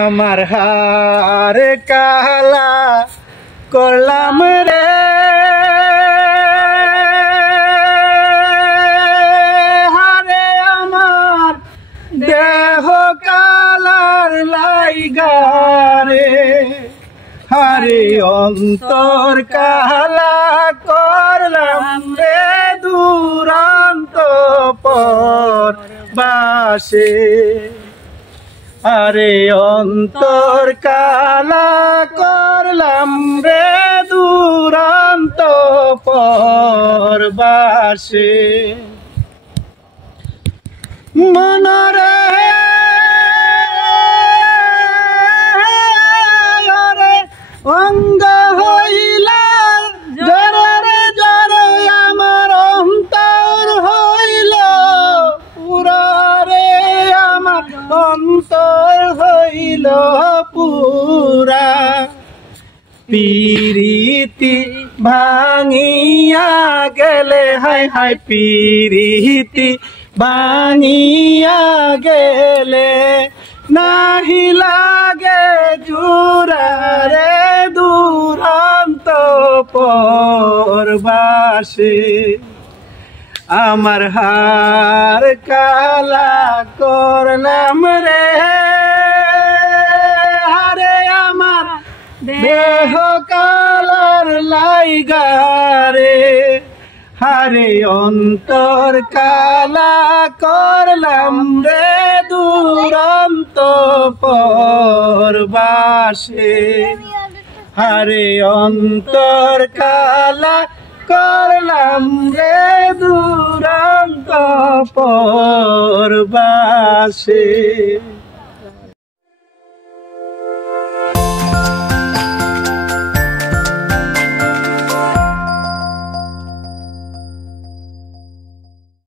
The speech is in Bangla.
আমার হার কালা করলাম রে হারে আমার দেহ কালার লাইগারে হারে অন্তর কালা করলাম রে দুরন্ত পর বাসে আরে অন্তর কালা করলাম রে দুরন্ত পর বাসে মনরে অঙ্গ হইলা জরে জরে আমার অন্তর হইল পুরারে আমার অন্তর হইল পুরা পিরিতি ভাঙিয়া গেলে হায় হায় পিরিতি ভাঙিয়া গেলে নাহি লাগে জুরারে দুরন্ত পরবাসে আমার হার কালা করলাম রে হারে আমার দেহ কালার লাইগারে হারে অন্তর কালা করলাম রে দুরন্ত পরবাসে হারে অন্তর কালা করলাম রে দুরন্ত পরবাসে।